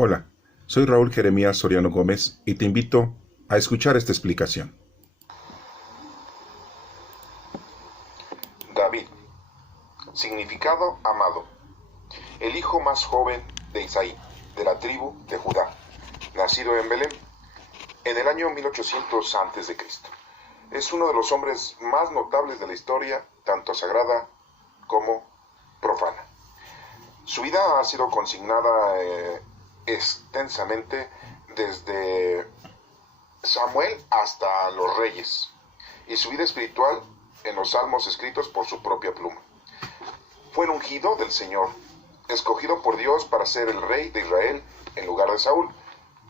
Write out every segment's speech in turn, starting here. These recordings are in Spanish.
Hola, soy Raúl Jeremías Soriano Gómez y te invito a escuchar esta explicación. David, significado amado, el hijo más joven de Isaí, de la tribu de Judá, nacido en Belén, en el año 1800 a.C. Es uno de los hombres más notables de la historia, tanto sagrada como profana. Su vida ha sido consignada extensamente desde Samuel hasta los reyes, y su vida espiritual en los salmos escritos por su propia pluma. Fue el ungido del Señor, escogido por Dios para ser el rey de Israel en lugar de Saúl,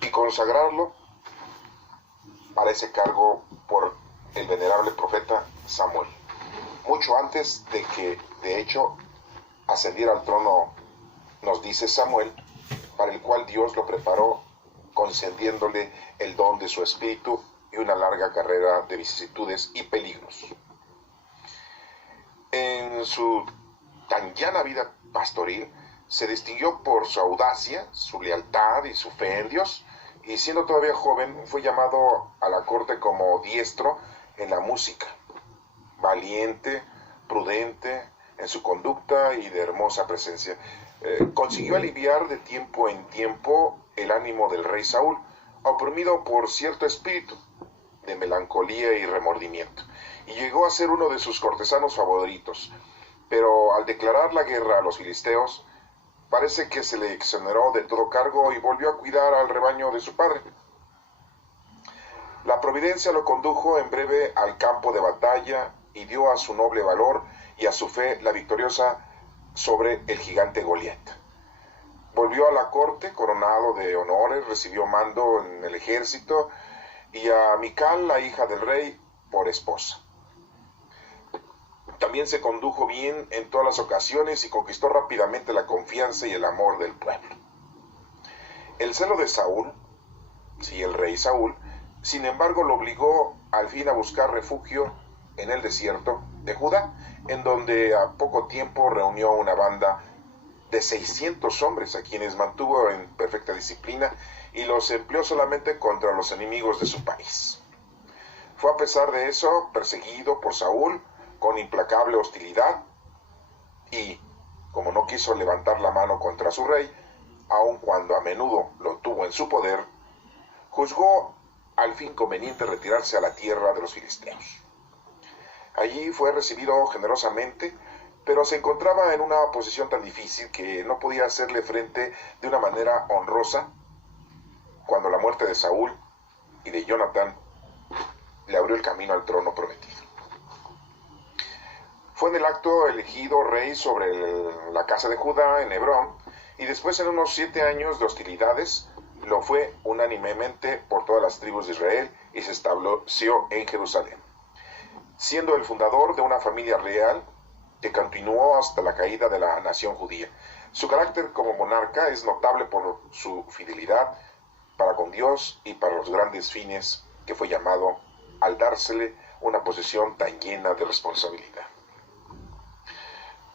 y consagrarlo para ese cargo por el venerable profeta Samuel, mucho antes de que, de hecho, ascendiera al trono, nos dice Samuel, para el cual Dios lo preparó, concediéndole el don de su espíritu y una larga carrera de vicisitudes y peligros. En su tan llana vida pastoril, se distinguió por su audacia, su lealtad y su fe en Dios, y siendo todavía joven fue llamado a la corte como diestro en la música, valiente, prudente en su conducta y de hermosa presencia. Consiguió aliviar de tiempo en tiempo el ánimo del rey Saúl, oprimido por cierto espíritu de melancolía y remordimiento, y llegó a ser uno de sus cortesanos favoritos. Pero al declarar la guerra a los filisteos, parece que se le exoneró de todo cargo y volvió a cuidar al rebaño de su padre. La providencia lo condujo en breve al campo de batalla y dio a su noble valor y a su fe la victoriosa sobre el gigante Goliat. Volvió a la corte coronado de honores, recibió mando en el ejército y a Mical, la hija del rey, por esposa. También se condujo bien en todas las ocasiones y conquistó rápidamente la confianza y el amor del pueblo. El celo de Saúl, sí, el rey Saúl, sin embargo lo obligó al fin a buscar refugio en el desierto de Judá, en donde a poco tiempo reunió una banda de 600 hombres a quienes mantuvo en perfecta disciplina y los empleó solamente contra los enemigos de su país. Fue a pesar de eso perseguido por Saúl con implacable hostilidad y, como no quiso levantar la mano contra su rey, aun cuando a menudo lo tuvo en su poder, juzgó al fin conveniente retirarse a la tierra de los filisteos. Allí fue recibido generosamente, pero se encontraba en una posición tan difícil que no podía hacerle frente de una manera honrosa cuando la muerte de Saúl y de Jonatán le abrió el camino al trono prometido. Fue en el acto elegido rey sobre la casa de Judá en Hebrón, y después en unos 7 años de hostilidades lo fue unánimemente por todas las tribus de Israel y se estableció en Jerusalén, siendo el fundador de una familia real que continuó hasta la caída de la nación judía. Su carácter como monarca es notable por su fidelidad para con Dios y para los grandes fines que fue llamado al dársele una posesión tan llena de responsabilidad.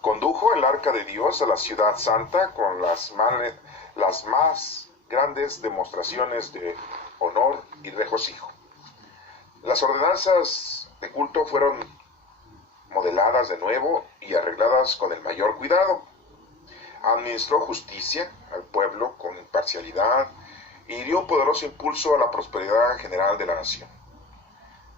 Condujo el arca de Dios a la ciudad santa con las más grandes demostraciones de honor y regocijo. Las ordenanzas de culto fueron modeladas de nuevo y arregladas con el mayor cuidado. Administró justicia al pueblo con imparcialidad y dio un poderoso impulso a la prosperidad general de la nación.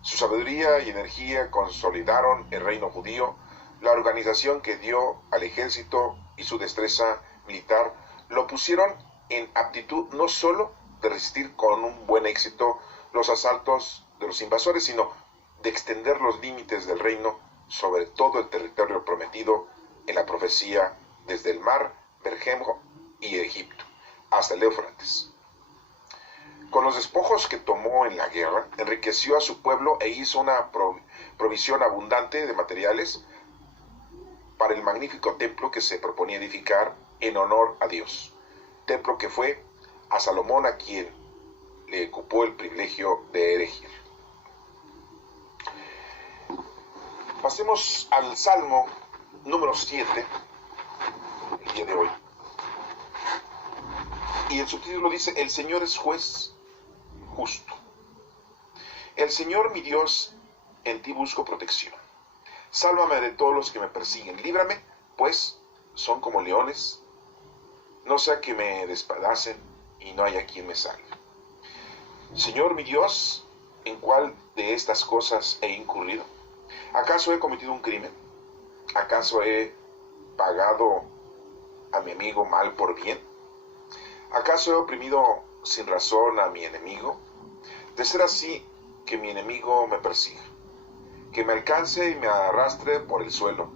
Su sabiduría y energía consolidaron el reino judío. La organización que dio al ejército y su destreza militar lo pusieron en aptitud no solo de resistir con un buen éxito los asaltos de los invasores, sino de extender los límites del reino sobre todo el territorio prometido en la profecía desde el mar Bermejo y Egipto hasta el Éufrates. Con los despojos que tomó en la guerra, enriqueció a su pueblo e hizo una provisión abundante de materiales para el magnífico templo que se proponía edificar en honor a Dios, templo que fue a Salomón a quien le ocupó el privilegio de erigir. Pasemos al Salmo número 7, el día de hoy. Y el subtítulo dice, el Señor es juez justo. El Señor mi Dios, en ti busco protección. Sálvame de todos los que me persiguen. Líbrame, pues son como leones. No sea que me despedacen y no haya quien me salve. Señor mi Dios, ¿en cuál de estas cosas he incurrido? ¿Acaso he cometido un crimen? ¿Acaso he pagado a mi amigo mal por bien? ¿Acaso he oprimido sin razón a mi enemigo? De ser así, que mi enemigo me persiga, que me alcance y me arrastre por el suelo,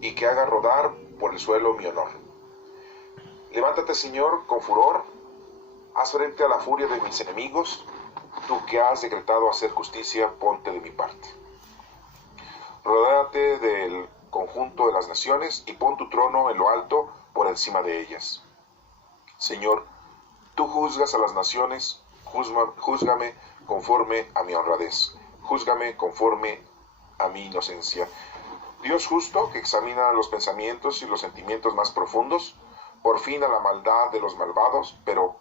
y que haga rodar por el suelo mi honor. Levántate, Señor, con furor, haz frente a la furia de mis enemigos, tú que has decretado hacer justicia, ponte de mi parte. Rodéate del conjunto de las naciones y pon tu trono en lo alto por encima de ellas. Señor, tú juzgas a las naciones, júzgame conforme a mi honradez, júzgame conforme a mi inocencia. Dios justo, que examina los pensamientos y los sentimientos más profundos, por fin a la maldad de los malvados, pero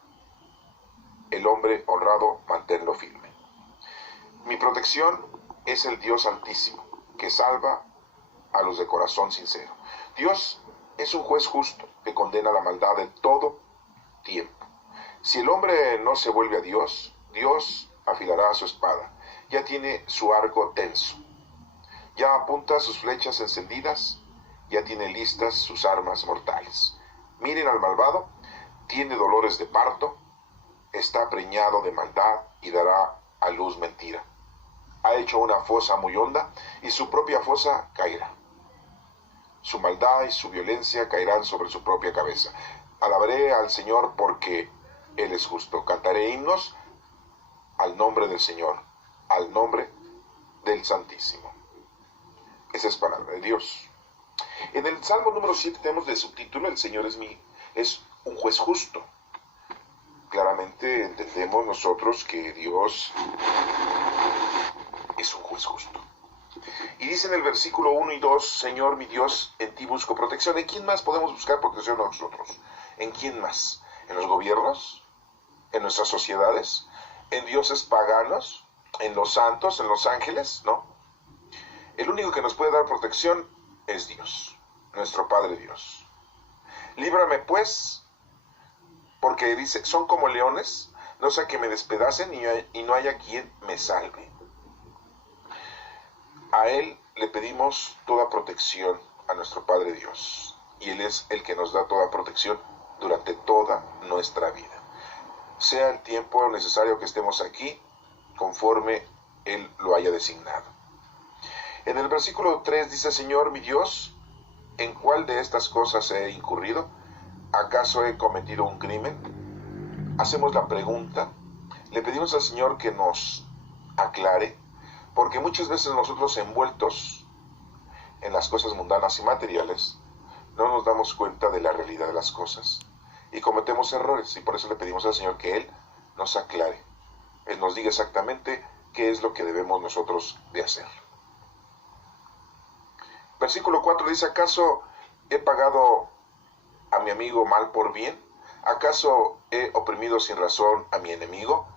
el hombre honrado manténlo firme. Mi protección es el Dios Altísimo, que salva a los de corazón sincero. Dios es un juez justo, que condena la maldad de todo tiempo. Si el hombre no se vuelve a Dios, Dios afilará su espada. Ya tiene su arco tenso. Ya apunta sus flechas encendidas. Ya tiene listas sus armas mortales. Miren al malvado. Tiene dolores de parto. Está preñado de maldad y dará a luz mentira. Ha hecho una fosa muy honda y su propia fosa caerá. Su maldad y su violencia caerán sobre su propia cabeza. Alabaré al Señor porque Él es justo. Cantaré himnos al nombre del Señor, al nombre del Santísimo. Esa es palabra de Dios. En el Salmo número 7 tenemos de subtítulo, el Señor es un juez justo. Claramente entendemos nosotros que Dios es un juez justo. Y dice en el versículo 1 y 2, Señor mi Dios, en ti busco protección. ¿En quién más podemos buscar protección nosotros? ¿En quién más? ¿En los gobiernos? ¿En nuestras sociedades? ¿En dioses paganos? ¿En los santos? ¿En los ángeles? No. El único que nos puede dar protección es Dios, nuestro Padre Dios. Líbrame pues, porque dice, son como leones, no sea que me despedacen y no haya quien me salve. A Él le pedimos toda protección, a nuestro Padre Dios, y Él es el que nos da toda protección durante toda nuestra vida. Sea el tiempo necesario que estemos aquí, conforme Él lo haya designado. En el versículo 3 dice, Señor mi Dios, ¿en cuál de estas cosas he incurrido? ¿Acaso he cometido un crimen? Hacemos la pregunta, le pedimos al Señor que nos aclare, porque muchas veces nosotros envueltos en las cosas mundanas y materiales, no nos damos cuenta de la realidad de las cosas y cometemos errores, y por eso le pedimos al Señor que Él nos aclare, Él nos diga exactamente qué es lo que debemos nosotros de hacer. Versículo 4 dice, ¿acaso he pagado a mi amigo mal por bien? ¿Acaso he oprimido sin razón a mi enemigo?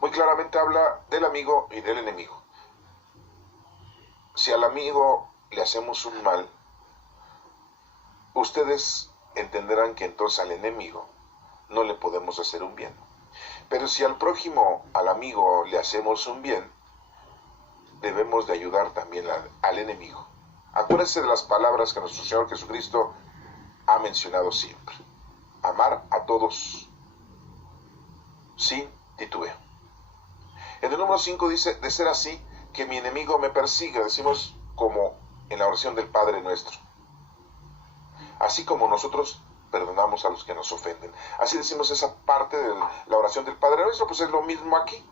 Muy claramente habla del amigo y del enemigo. Si al amigo le hacemos un mal, ustedes entenderán que entonces al enemigo no le podemos hacer un bien. Pero si al prójimo, al amigo, le hacemos un bien, debemos de ayudar también al enemigo. Acuérdense de las palabras que nuestro Señor Jesucristo ha mencionado siempre. Amar a todos sin titubeo. En el número 5 dice, de ser así, que mi enemigo me persiga. Decimos como en la oración del Padre Nuestro. Así como nosotros perdonamos a los que nos ofenden. Así decimos esa parte de la oración del Padre Nuestro, pues es lo mismo aquí.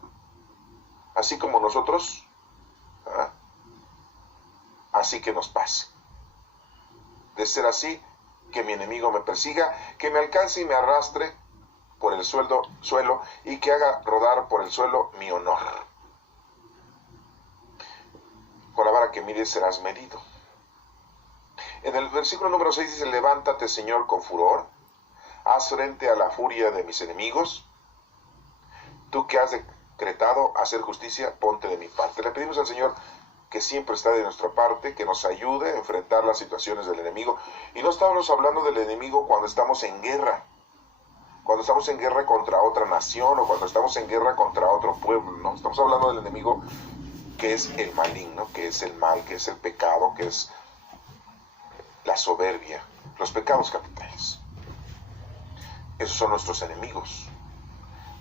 Así como nosotros, así que nos pase. De ser así, que mi enemigo me persiga, que me alcance y me arrastre por el suelo y que haga rodar por el suelo mi honor. Con la vara que mides serás medido. En el versículo número 6 dice, levántate, Señor, con furor, Haz frente a la furia de mis enemigos. Tú que has decretado hacer justicia, ponte de mi parte. Le pedimos al Señor que siempre está de nuestra parte, que nos ayude a enfrentar las situaciones del enemigo. Y no estamos hablando del enemigo cuando estamos en guerra. Cuando estamos en guerra contra otra nación o cuando estamos en guerra contra otro pueblo, ¿no? Estamos hablando del enemigo que es el maligno, que es el mal, que es el pecado, que es la soberbia, los pecados capitales. Esos son nuestros enemigos,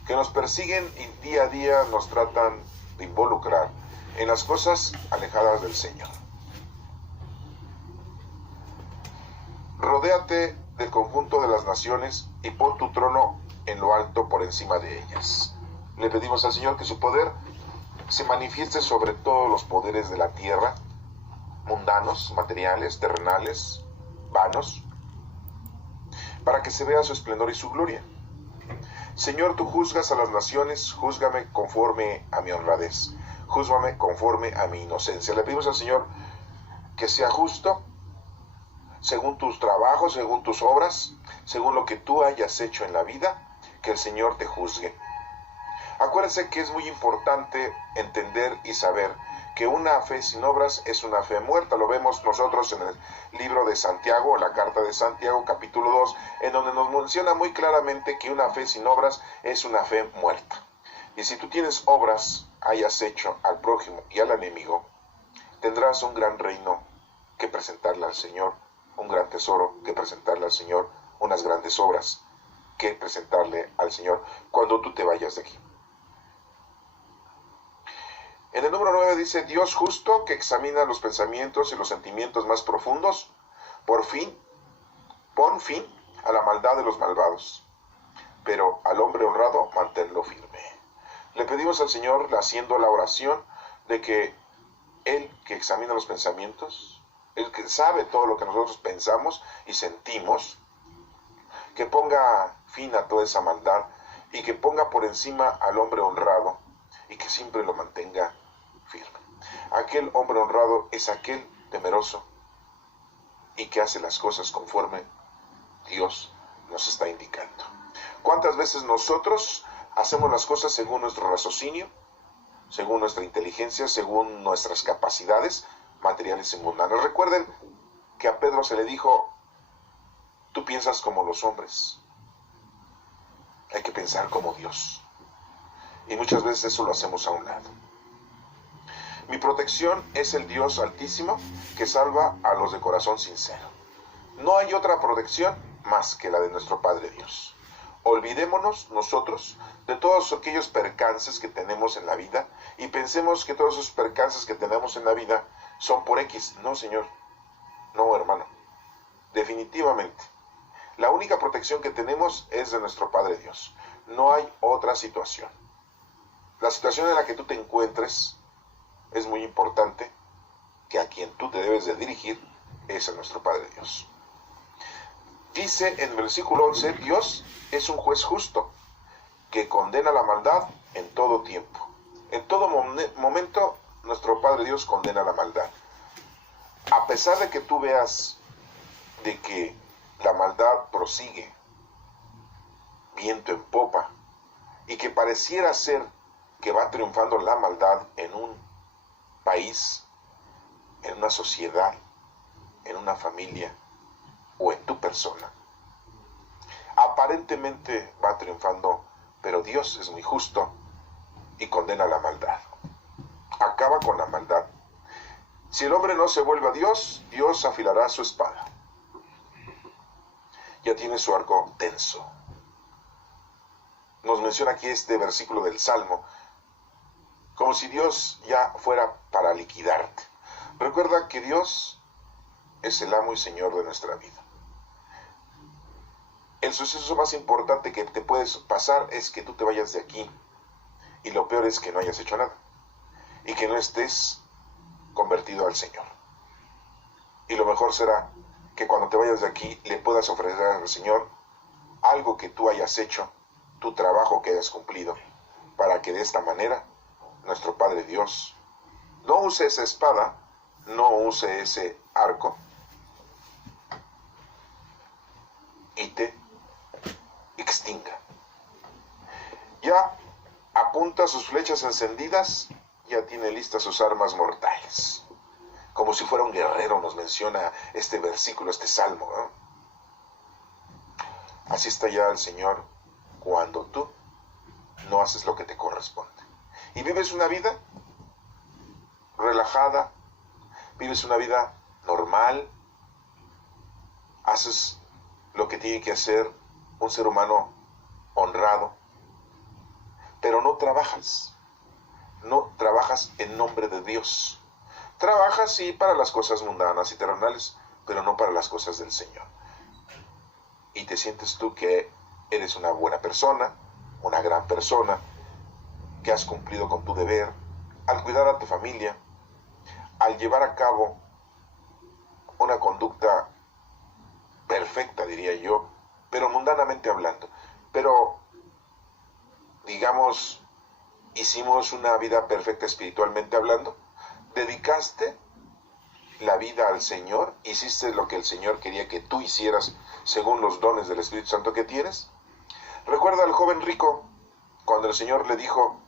que nos persiguen y día a día nos tratan de involucrar en las cosas alejadas del Señor. Rodéate del conjunto de las naciones y pon tu trono en lo alto por encima de ellas. Le pedimos al Señor que su poder se manifieste sobre todos los poderes de la tierra, mundanos, materiales, terrenales, vanos, para que se vea su esplendor y su gloria. Señor, tú juzgas a las naciones, júzgame conforme a mi honradez, júzgame conforme a mi inocencia. Le pedimos al Señor que sea justo, según tus trabajos, según tus obras, según lo que tú hayas hecho en la vida, que el Señor te juzgue. Acuérdense que es muy importante entender y saber que una fe sin obras es una fe muerta. Lo vemos nosotros en el libro de Santiago, la carta de Santiago, capítulo 2, en donde nos menciona muy claramente que una fe sin obras es una fe muerta. Y si tú tienes obras, hayas hecho al prójimo y al enemigo, tendrás un gran reino que presentarle al Señor, un gran tesoro que presentarle al Señor, unas grandes obras que presentarle al Señor cuando tú te vayas de aquí. En el número 9 dice, Dios justo que examina los pensamientos y los sentimientos más profundos, pon fin a la maldad de los malvados, pero al hombre honrado manténlo firme. Le pedimos al Señor, haciendo la oración, de que Él que examina los pensamientos, Él que sabe todo lo que nosotros pensamos y sentimos, que ponga fin a toda esa maldad y que ponga por encima al hombre honrado y que siempre lo mantenga firme. Aquel hombre honrado es aquel temeroso y que hace las cosas conforme Dios nos está indicando. ¿Cuántas veces nosotros hacemos las cosas según nuestro raciocinio, según nuestra inteligencia, según nuestras capacidades materiales y mundanas? Recuerden que a Pedro se le dijo, tú piensas como los hombres, hay que pensar como Dios. Y muchas veces eso lo hacemos a un lado. Mi protección es el Dios Altísimo que salva a los de corazón sincero. No hay otra protección más que la de nuestro Padre Dios. Olvidémonos nosotros de todos aquellos percances que tenemos en la vida y pensemos que todos esos percances que tenemos en la vida son por X. No, Señor. No, hermano. Definitivamente. La única protección que tenemos es de nuestro Padre Dios. No hay otra situación. La situación en la que tú te encuentres es muy importante, que a quien tú te debes de dirigir es a nuestro Padre Dios. Dice en el versículo 11, Dios es un juez justo, que condena la maldad en todo tiempo. En todo momento, nuestro Padre Dios condena la maldad. A pesar de que tú veas de que la maldad prosigue, viento en popa, y que pareciera ser que va triunfando la maldad en un país, en una sociedad, en una familia o en tu persona. Aparentemente va triunfando, pero Dios es muy justo y condena la maldad. Acaba con la maldad. Si el hombre no se vuelve a Dios, Dios afilará su espada. Ya tiene su arco tenso. Nos menciona aquí este versículo del Salmo, como si Dios ya fuera para liquidarte. Recuerda que Dios es el amo y Señor de nuestra vida. El suceso más importante que te puedes pasar es que tú te vayas de aquí. Y lo peor es que no hayas hecho nada. Y que no estés convertido al Señor. Y lo mejor será que cuando te vayas de aquí le puedas ofrecer al Señor algo que tú hayas hecho, tu trabajo que hayas cumplido, para que de esta manera nuestro Padre Dios no use esa espada, no use ese arco y te extinga. Ya apunta sus flechas encendidas, ya tiene listas sus armas mortales. Como si fuera un guerrero, nos menciona este versículo, este salmo, ¿no? Así está ya el Señor cuando tú no haces lo que te corresponde. Y vives una vida relajada, vives una vida normal, haces lo que tiene que hacer un ser humano honrado, pero no trabajas en nombre de Dios. Trabajas sí para las cosas mundanas y terrenales, pero no para las cosas del Señor. Y te sientes tú que eres una buena persona, una gran persona, que has cumplido con tu deber al cuidar a tu familia, al llevar a cabo una conducta perfecta, diría yo, pero mundanamente hablando. Pero, digamos, hicimos una vida perfecta espiritualmente hablando. Dedicaste la vida al Señor, hiciste lo que el Señor quería que tú hicieras según los dones del Espíritu Santo que tienes. Recuerda al joven rico cuando el Señor le dijo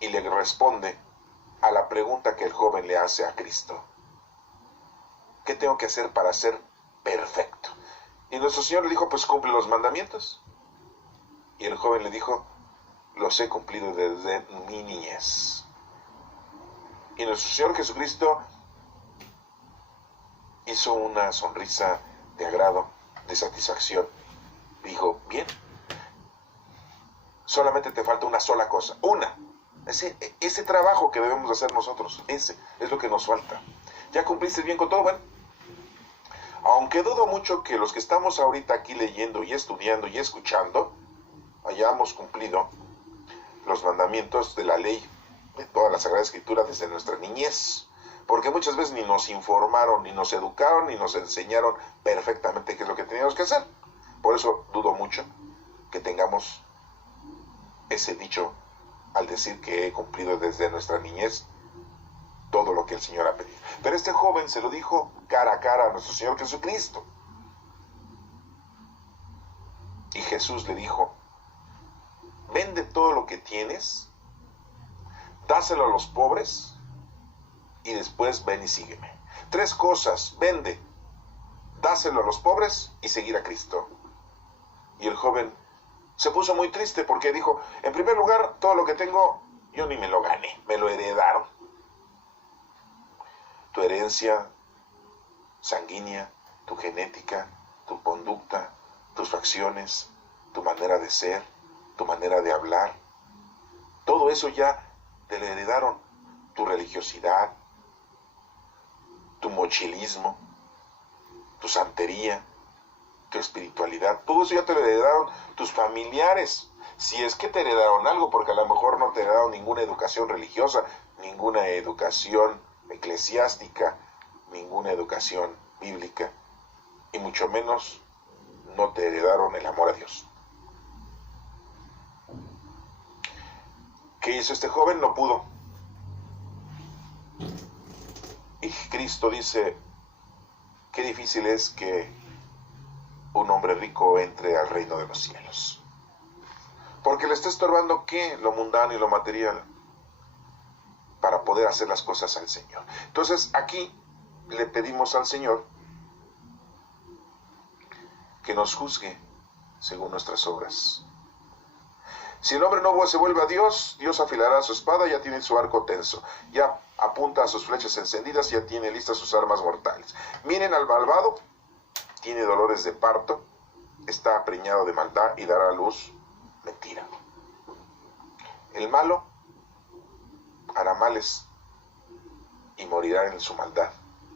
y le responde a la pregunta que el joven le hace a Cristo: ¿qué tengo que hacer para ser perfecto? Y nuestro Señor le dijo: pues cumple los mandamientos. Y el joven le dijo: los he cumplido desde mi niñez. Y nuestro Señor Jesucristo hizo una sonrisa de agrado, de satisfacción. Dijo: bien, solamente te falta una sola cosa, ese trabajo que debemos hacer nosotros, ese es lo que nos falta. Ya cumpliste bien con todo. Bueno, aunque dudo mucho que los que estamos ahorita aquí leyendo y estudiando y escuchando hayamos cumplido los mandamientos de la ley de toda la Sagrada Escritura desde nuestra niñez, porque muchas veces ni nos informaron, ni nos educaron, ni nos enseñaron perfectamente qué es lo que teníamos que hacer. Por eso dudo mucho que tengamos ese dicho al decir que he cumplido desde nuestra niñez todo lo que el Señor ha pedido. Pero este joven se lo dijo cara a cara a nuestro Señor Jesucristo. Y Jesús le dijo: vende todo lo que tienes, dáselo a los pobres y después ven y sígueme. 3 cosas: vende, dáselo a los pobres y seguir a Cristo. Y el joven se puso muy triste porque dijo: en primer lugar, todo lo que tengo yo ni me lo gané, me lo heredaron. Tu herencia sanguínea, tu genética, tu conducta, tus facciones, tu manera de ser, tu manera de hablar, todo eso ya te lo heredaron. Tu religiosidad, tu mochilismo, tu santería, tu espiritualidad, todo eso ya te lo heredaron tus familiares. Si es que te heredaron algo, porque a lo mejor no te heredaron ninguna educación religiosa, ninguna educación eclesiástica, ninguna educación bíblica, y mucho menos no te heredaron el amor a Dios. ¿Qué hizo este joven? No pudo. Y Cristo dice: qué difícil es que un hombre rico entre al reino de los cielos. Porque le está estorbando ¿qué? Lo mundano y lo material para poder hacer las cosas al Señor. Entonces aquí le pedimos al Señor que nos juzgue según nuestras obras. Si el hombre no se vuelve a Dios, Dios afilará su espada, ya tiene su arco tenso, ya apunta a sus flechas encendidas, ya tiene listas sus armas mortales. Miren al malvado, tiene dolores de parto, está preñado de maldad y dará a luz mentira. El malo hará males y morirá en su maldad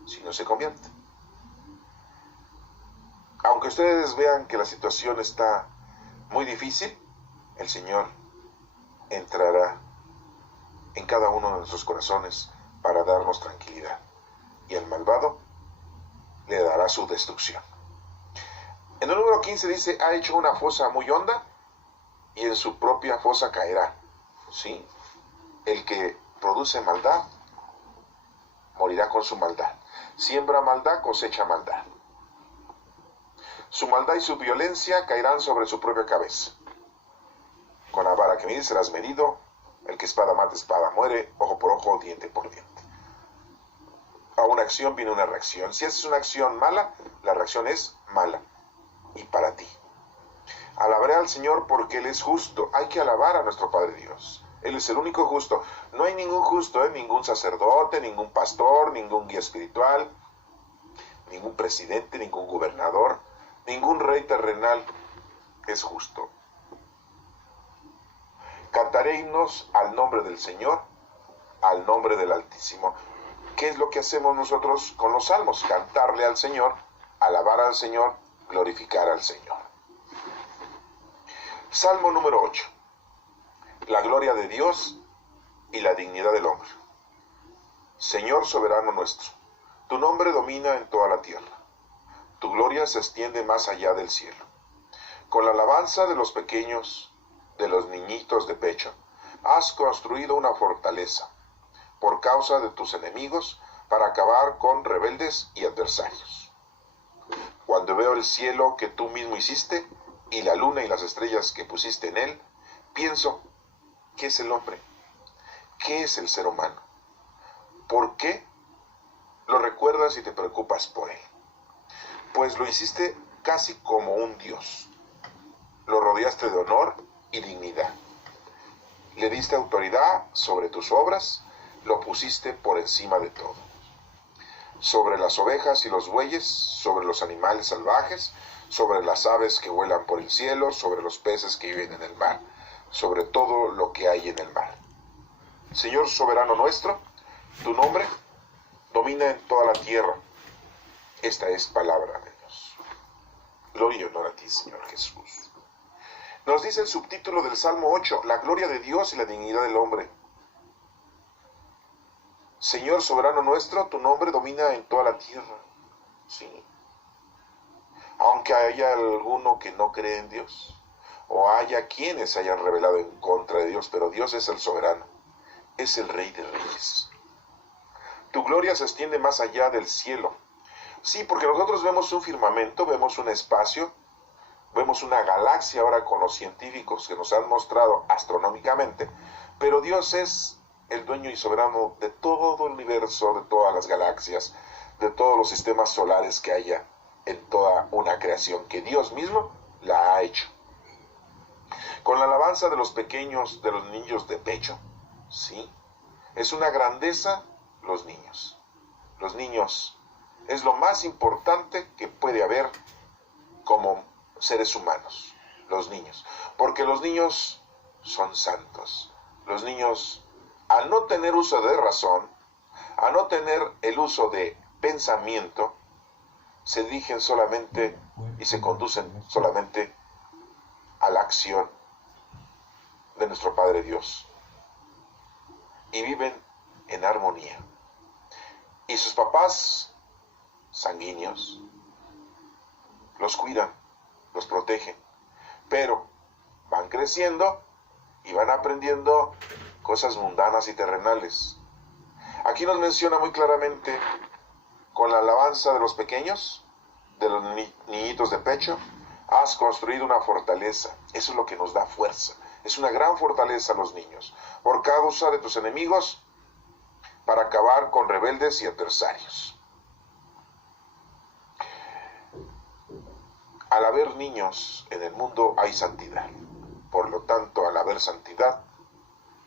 si no se convierte. Aunque ustedes vean que la situación está muy difícil, el Señor entrará en cada uno de nuestros corazones para darnos tranquilidad, y al malvado le dará su destrucción. En el número 15 dice: ha hecho una fosa muy honda y en su propia fosa caerá. ¿Sí? El que produce maldad morirá con su maldad. Siembra maldad, cosecha maldad. Su maldad y su violencia caerán sobre su propia cabeza. Con la vara que mides serás medido. El que espada mata, espada muere. Ojo por ojo, diente por diente. A una acción viene una reacción. Si haces una acción mala, la reacción es mala. Y para ti. Alabaré al Señor porque Él es justo. Hay que alabar a nuestro Padre Dios. Él es el único justo. No hay ningún justo, ningún sacerdote, ningún pastor, ningún guía espiritual, ningún presidente, ningún gobernador, ningún rey terrenal es justo. Cantaré himnos al nombre del Señor, al nombre del Altísimo. ¿Qué es lo que hacemos nosotros con los salmos? Cantarle al Señor, alabar al Señor, glorificar al Señor. Salmo número 8. La gloria de Dios y la dignidad del hombre. Señor soberano nuestro, tu nombre domina en toda la tierra. Tu gloria se extiende más allá del cielo. Con la alabanza de los pequeños, de los niñitos de pecho, has construido una fortaleza por causa de tus enemigos para acabar con rebeldes y adversarios. Cuando veo el cielo que tú mismo hiciste y la luna y las estrellas que pusiste en él, pienso, ¿qué es el hombre? ¿Qué es el ser humano? ¿Por qué lo recuerdas y te preocupas por él? Pues lo hiciste casi como un dios. Lo rodeaste de honor y dignidad. Le diste autoridad sobre tus obras, lo pusiste por encima de todo. Sobre las ovejas y los bueyes, sobre los animales salvajes, sobre las aves que vuelan por el cielo, sobre los peces que viven en el mar, sobre todo lo que hay en el mar. Señor soberano nuestro, tu nombre domina en toda la tierra. Esta es palabra de Dios. Gloria y honor a ti, Señor Jesús. Nos dice el subtítulo del Salmo 8, la gloria de Dios y la dignidad del hombre. Señor soberano nuestro, tu nombre domina en toda la tierra. Sí. Aunque haya alguno que no cree en Dios, o haya quienes se hayan rebelado en contra de Dios, pero Dios es el soberano, es el Rey de Reyes. Tu gloria se extiende más allá del cielo. Sí, porque nosotros vemos un firmamento, vemos un espacio, vemos una galaxia ahora con los científicos que nos han mostrado astronómicamente, pero Dios es el dueño y soberano de todo el universo, de todas las galaxias, de todos los sistemas solares que haya en toda una creación que Dios mismo la ha hecho. Con la alabanza de los pequeños, de los niños de pecho, sí, es una grandeza los niños. Los niños es lo más importante que puede haber como seres humanos, los niños, porque los niños son santos. Los niños, al no tener uso de razón, a no tener el uso de pensamiento, se dirigen solamente y se conducen solamente a la acción de nuestro Padre Dios y viven en armonía. Y sus papás sanguíneos los cuidan, los protegen, pero van creciendo y van aprendiendo cosas mundanas y terrenales. Aquí nos menciona muy claramente, con la alabanza de los pequeños, de los niñitos de pecho, has construido una fortaleza. Eso es lo que nos da fuerza. Es una gran fortaleza a los niños, por causa de tus enemigos, para acabar con rebeldes y adversarios. Al haber niños en el mundo hay santidad. Por lo tanto, al haber santidad,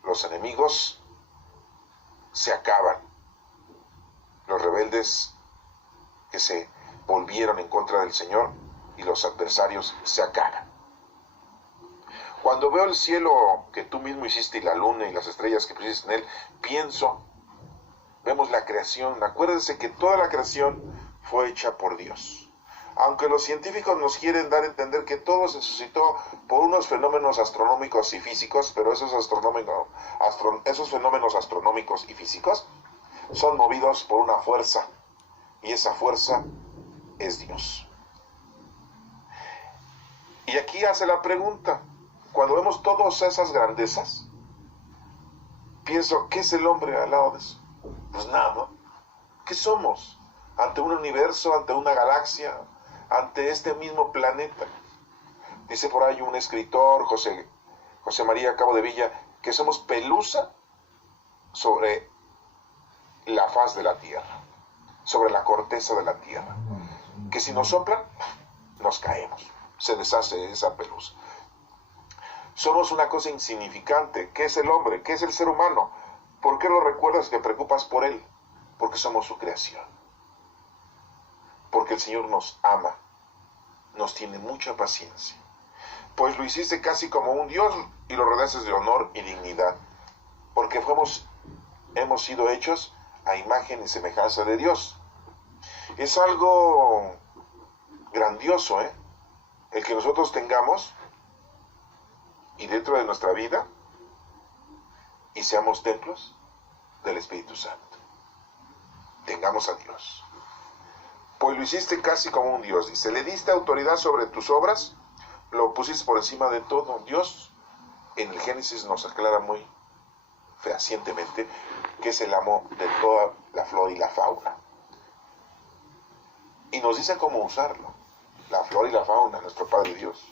los enemigos se acaban. Los rebeldes que se volvieron en contra del Señor y los adversarios se acaban. Cuando veo el cielo que tú mismo hiciste y la luna y las estrellas que pusiste en él, pienso, vemos la creación. Acuérdense que toda la creación fue hecha por Dios. Aunque los científicos nos quieren dar a entender que todo se suscitó por unos fenómenos astronómicos y físicos, pero esos fenómenos astronómicos y físicos son movidos por una fuerza, y esa fuerza es Dios. Y aquí hace la pregunta, cuando vemos todas esas grandezas, pienso, ¿qué es el hombre al lado de eso? Pues nada, ¿no? ¿Qué somos? Ante un universo, ante una galaxia, ante este mismo planeta. Dice por ahí un escritor, José María Cabo de Villa, que somos pelusa sobre la faz de la tierra, sobre la corteza de la tierra, que si nos soplan, nos caemos, se deshace esa pelusa. Somos una cosa insignificante. ¿Qué es el hombre? ¿Qué es el ser humano? ¿Por qué lo recuerdas, te preocupas por él? Porque somos su creación. Porque el Señor nos ama, nos tiene mucha paciencia. Pues lo hiciste casi como un Dios y lo rodeaste de honor y dignidad, porque hemos sido hechos a imagen y semejanza de Dios. Es algo grandioso, el que nosotros tengamos y dentro de nuestra vida y seamos templos del Espíritu Santo. Tengamos a Dios. Pues lo hiciste casi como un Dios, dice, le diste autoridad sobre tus obras, lo pusiste por encima de todo. Dios en el Génesis nos aclara muy fehacientemente que es el amo de toda la flora y la fauna. Y nos dice cómo usarlo, la flora y la fauna, nuestro Padre Dios.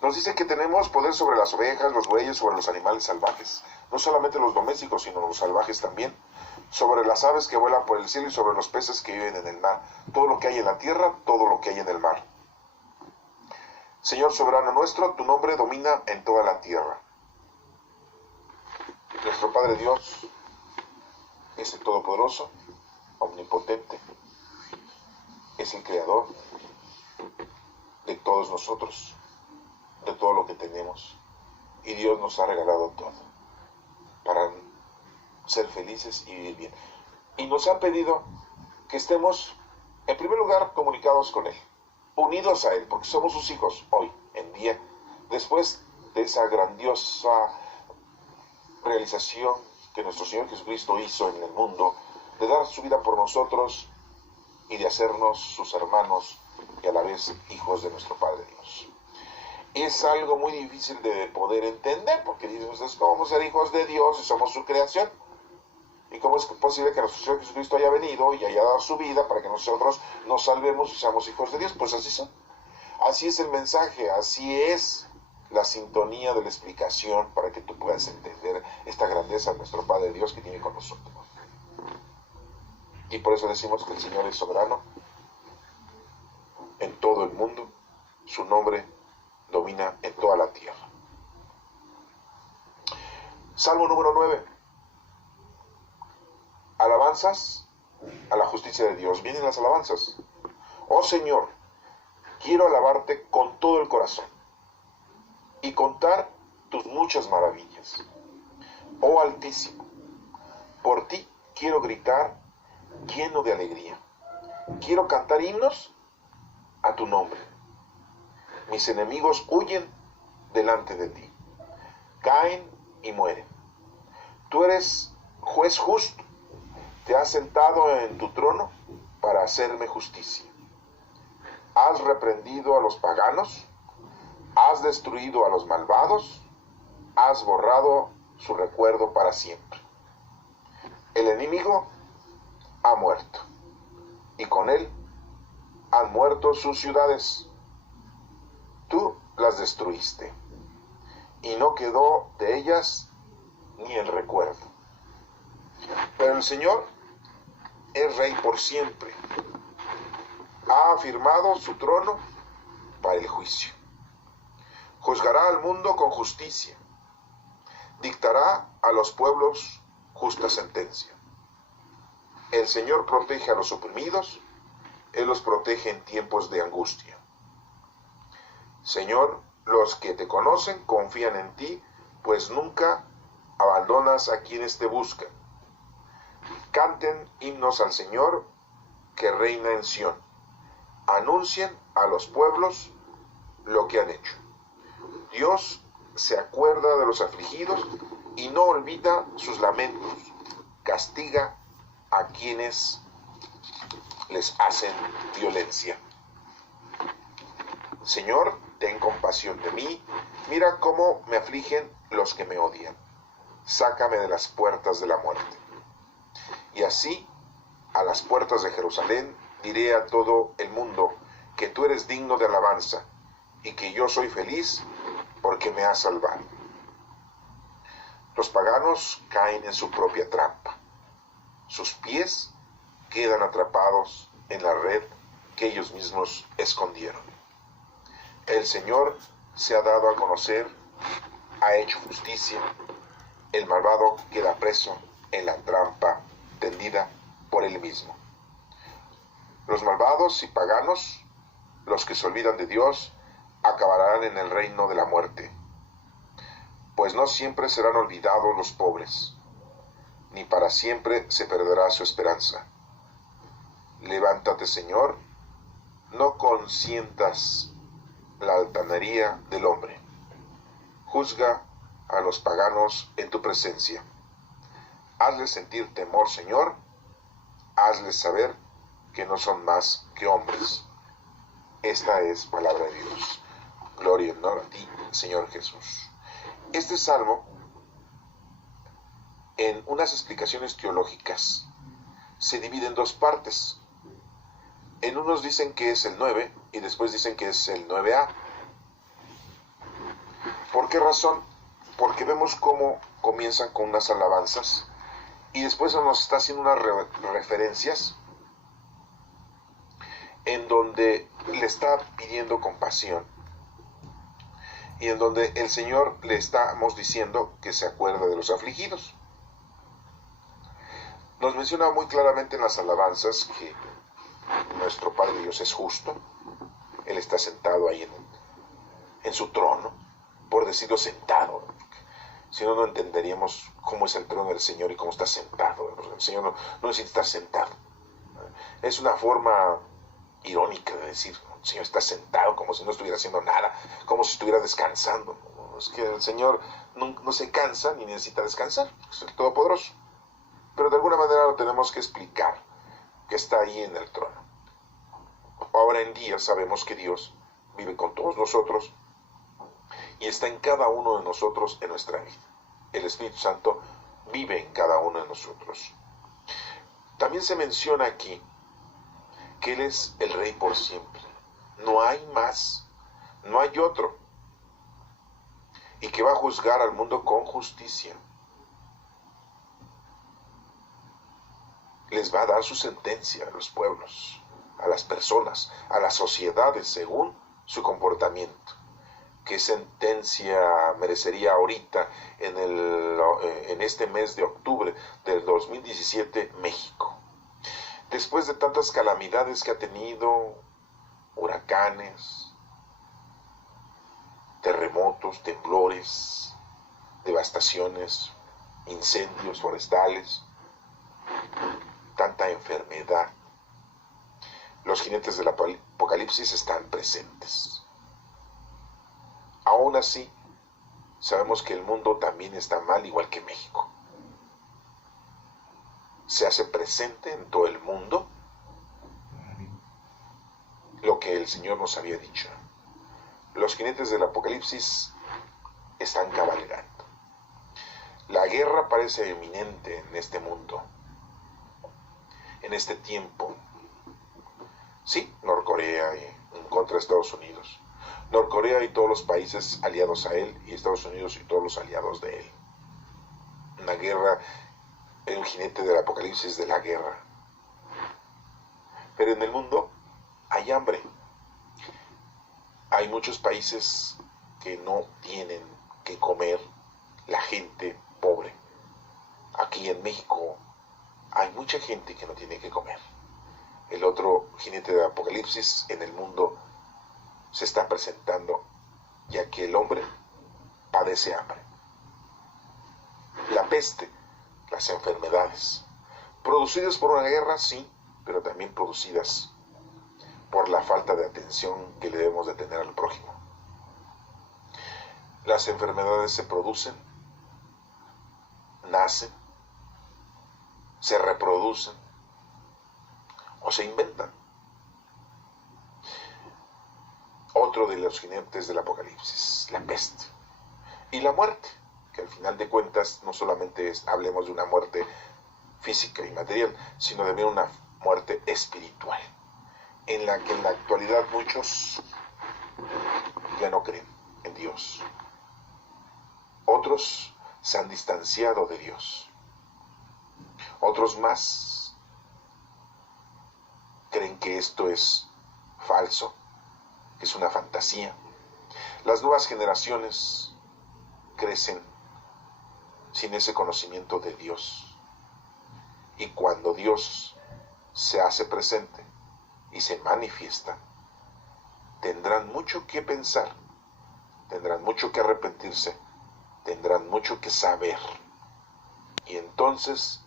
Nos dice que tenemos poder sobre las ovejas, los bueyes, sobre los animales salvajes, no solamente los domésticos, sino los salvajes también, sobre las aves que vuelan por el cielo y sobre los peces que viven en el mar, todo lo que hay en la tierra, todo lo que hay en el mar. Señor soberano nuestro, tu nombre domina en toda la tierra. Nuestro Padre Dios es el Todopoderoso, omnipotente, es el Creador de todos nosotros, de todo lo que tenemos, y Dios nos ha regalado todo para ser felices y vivir bien. Y nos ha pedido que estemos, en primer lugar, comunicados con Él, unidos a Él, porque somos sus hijos hoy en día, después de esa grandiosa realización que nuestro Señor Jesucristo hizo en el mundo, de dar su vida por nosotros y de hacernos sus hermanos y a la vez hijos de nuestro Padre Dios. Es algo muy difícil de poder entender, porque dicen ustedes, ¿cómo vamos a ser hijos de Dios y somos su creación? ¿Y cómo es posible que nuestro Señor Jesucristo haya venido y haya dado su vida para que nosotros nos salvemos y seamos hijos de Dios? Pues así son. Así es el mensaje, así es la sintonía de la explicación para que tú puedas entender esta grandeza de nuestro Padre Dios que tiene con nosotros. Y por eso decimos que el Señor es soberano en todo el mundo, su nombre domina en toda la tierra. Salmo número 9. Alabanzas a la justicia de Dios. Vienen las alabanzas. Oh Señor, quiero alabarte con todo el corazón y contar tus muchas maravillas. Oh Altísimo, por ti quiero gritar lleno de alegría. Quiero cantar himnos a tu nombre. Mis enemigos huyen delante de ti, caen y mueren. Tú eres juez justo, te has sentado en tu trono para hacerme justicia. Has reprendido a los paganos, has destruido a los malvados, has borrado su recuerdo para siempre. El enemigo ha muerto, y con él han muerto sus ciudades. Tú las destruiste, y no quedó de ellas ni el recuerdo. Pero el Señor es Rey por siempre. Ha afirmado su trono para el juicio. Juzgará al mundo con justicia. Dictará a los pueblos justa sentencia. El Señor protege a los oprimidos. Él los protege en tiempos de angustia. Señor, los que te conocen confían en ti, pues nunca abandonas a quienes te buscan. Canten himnos al Señor, que reina en Sión. Anuncien a los pueblos lo que han hecho. Dios se acuerda de los afligidos y no olvida sus lamentos. Castiga a quienes les hacen violencia. Señor, ten compasión de mí. Mira cómo me afligen los que me odian. Sácame de las puertas de la muerte. Y así, a las puertas de Jerusalén, diré a todo el mundo que tú eres digno de alabanza y que yo soy feliz porque me has salvado. Los paganos caen en su propia trampa. Sus pies quedan atrapados en la red que ellos mismos escondieron. El Señor se ha dado a conocer, ha hecho justicia. El malvado queda preso en la trampa tendida por él mismo. Los malvados y paganos, los que se olvidan de Dios, acabarán en el reino de la muerte, pues no siempre serán olvidados los pobres, ni para siempre se perderá su esperanza. Levántate, Señor, no consientas la altanería del hombre. Juzga a los paganos en tu presencia. Hazles sentir temor, Señor. Hazles saber que no son más que hombres. Esta es palabra de Dios. Gloria y honor a ti, Señor Jesús. Este salmo, en unas explicaciones teológicas, se divide en dos partes. En unos dicen que es el 9 y después dicen que es el 9a. ¿Por qué razón? Porque vemos cómo comienzan con unas alabanzas y después nos está haciendo unas referencias en donde le está pidiendo compasión y en donde el Señor le estamos diciendo que se acuerda de los afligidos. Nos menciona muy claramente en las alabanzas que nuestro Padre Dios es justo. Él está sentado ahí en su trono, por decirlo sentado. Si no, no entenderíamos cómo es el trono del Señor y cómo está sentado. El Señor no necesita estar sentado. Es una forma irónica de decir, el Señor está sentado como si no estuviera haciendo nada, como si estuviera descansando. Es que el Señor no se cansa ni necesita descansar, es el Todopoderoso. Pero de alguna manera lo tenemos que explicar, que está ahí en el trono. Ahora en día sabemos que Dios vive con todos nosotros y está en cada uno de nosotros en nuestra vida. El Espíritu Santo vive en cada uno de nosotros. También se menciona aquí que Él es el Rey por siempre. No hay más, no hay otro. Y que va a juzgar al mundo con justicia. Les va a dar su sentencia a los pueblos, a las personas, a las sociedades según su comportamiento. ¿Qué sentencia merecería ahorita en este mes de octubre del 2017 México? Después de tantas calamidades que ha tenido, huracanes, terremotos, temblores, devastaciones, incendios forestales, tanta enfermedad, los jinetes del Apocalipsis están presentes. Aún así, sabemos que el mundo también está mal, igual que México. Se hace presente en todo el mundo lo que el Señor nos había dicho. Los jinetes del Apocalipsis están cabalgando. La guerra parece inminente en este mundo, en este tiempo. Sí, Norcorea en contra de Estados Unidos. Norcorea y todos los países aliados a él, y Estados Unidos y todos los aliados de él. Una guerra, un jinete del Apocalipsis de la guerra. Pero en el mundo hay hambre. Hay muchos países que no tienen que comer, la gente pobre. Aquí en México hay mucha gente que no tiene que comer. El otro jinete del Apocalipsis en el mundo se está presentando, ya que el hombre padece hambre. La peste, las enfermedades, producidas por una guerra, sí, pero también producidas por la falta de atención que le debemos de tener al prójimo. Las enfermedades se producen, nacen, se reproducen o se inventan. Otro de los jinetes del Apocalipsis, la peste y la muerte, que al final de cuentas no solamente hablemos de una muerte física y material, sino también una muerte espiritual. en la que en la actualidad muchos ya no creen en Dios. Otros se han distanciado de Dios. Otros más creen que esto es falso, que es una fantasía. Las nuevas generaciones crecen sin ese conocimiento de Dios. Y cuando Dios se hace presente y se manifiesta, tendrán mucho que pensar, tendrán mucho que arrepentirse, tendrán mucho que saber. Y entonces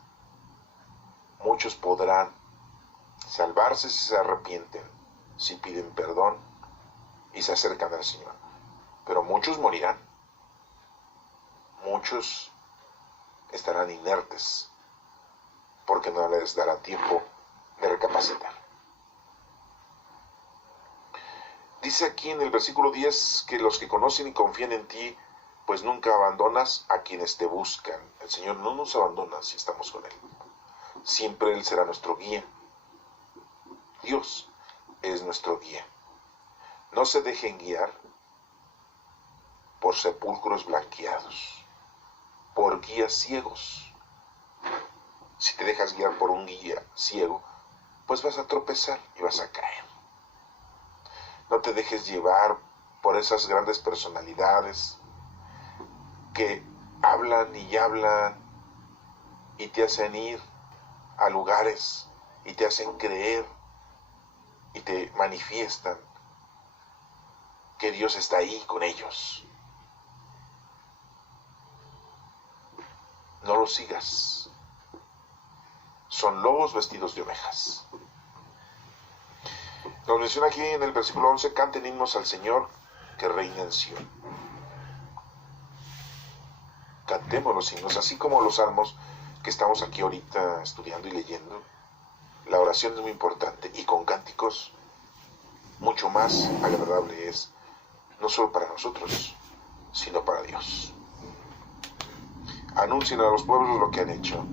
muchos podrán salvarse si se arrepienten, si piden perdón y se acercan al Señor. Pero muchos morirán. Muchos estarán inertes porque no les dará tiempo de recapacitar. Dice aquí en el versículo 10 que los que conocen y confían en ti, pues nunca abandonas a quienes te buscan. El Señor no nos abandona si estamos con Él. Siempre Él será nuestro guía. Dios es nuestro guía. No se dejen guiar por sepulcros blanqueados, por guías ciegos. Si te dejas guiar por un guía ciego, pues vas a tropezar y vas a caer. No te dejes llevar por esas grandes personalidades que hablan y hablan y te hacen ir a lugares y te hacen creer y te manifiestan que Dios está ahí con ellos. No los sigas. Son lobos vestidos de ovejas. Nos menciona aquí en el versículo 11, canten himnos al Señor que reina en Sion. Cantemos los himnos, así como los salmos que estamos aquí ahorita estudiando y leyendo. La oración es muy importante y con cánticos mucho más agradable es, no solo para nosotros, sino para Dios. Anuncien a los pueblos lo que han hecho.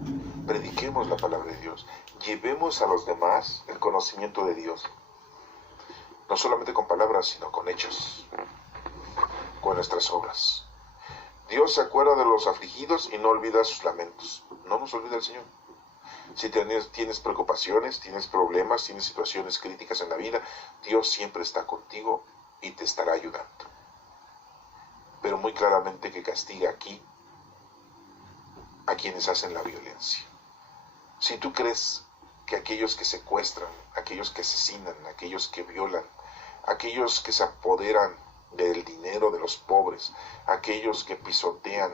Prediquemos la palabra de Dios. Llevemos a los demás el conocimiento de Dios. No solamente con palabras, sino con hechos, con nuestras obras. Dios se acuerda de los afligidos y no olvida sus lamentos. No nos olvida el Señor. Si tienes preocupaciones, tienes problemas, tienes situaciones críticas en la vida, Dios siempre está contigo y te estará ayudando. Pero muy claramente que castiga aquí a quienes hacen la violencia. Si tú crees que aquellos que secuestran, aquellos que asesinan, aquellos que violan, aquellos que se apoderan del dinero de los pobres, aquellos que pisotean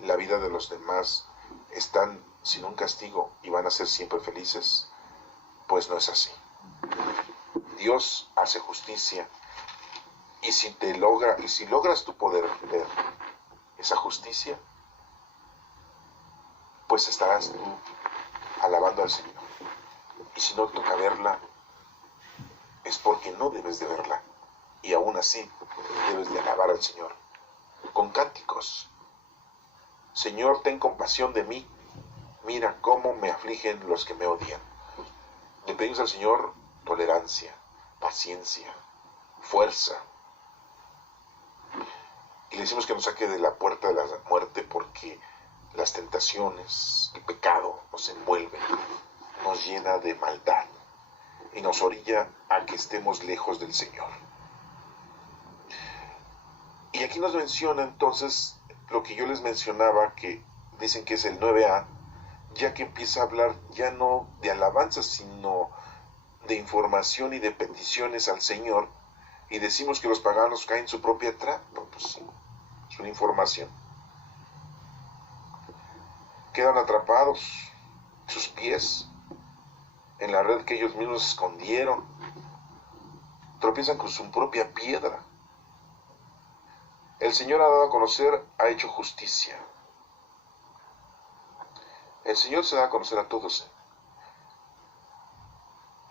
la vida de los demás, están sin un castigo y van a ser siempre felices, pues no es así. Dios hace justicia y si logras tú poder ver esa justicia, pues estarás tú alabando al Señor. Y si no toca verla, es porque no debes de verla. Y aún así, debes de alabar al Señor con cánticos. Señor, ten compasión de mí. Mira cómo me afligen los que me odian. Le pedimos al Señor tolerancia, paciencia, fuerza. Y le decimos que nos saque de la puerta de la muerte porque las tentaciones, el pecado nos envuelve, nos llena de maldad y nos orilla a que estemos lejos del Señor. Y aquí nos menciona entonces lo que yo les mencionaba, que dicen que es el 9a, ya que empieza a hablar ya no de alabanza, sino de información y de peticiones al Señor, y decimos que los paganos caen en su propia trampa. Pues sí, es una información. Quedan atrapados sus pies en la red que ellos mismos escondieron, tropiezan con su propia piedra. El Señor ha dado a conocer, ha hecho justicia. El Señor se da a conocer a todos.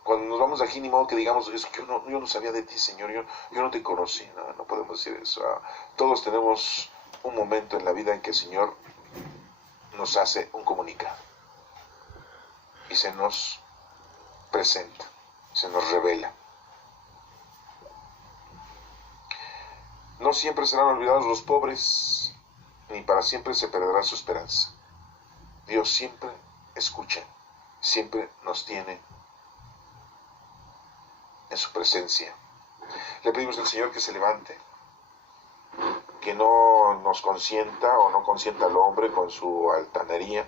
Cuando nos vamos de aquí, ni modo que digamos, es que yo no sabía de ti, Señor, yo no te conocí. No podemos decir eso. Todos tenemos un momento en la vida en que el Señor nos hace un comunicado y se nos presenta, se nos revela. No siempre serán olvidados los pobres, ni para siempre se perderá su esperanza. Dios siempre escucha, siempre nos tiene en su presencia. Le pedimos al Señor que se levante, que no nos consienta o no consienta al hombre con su altanería.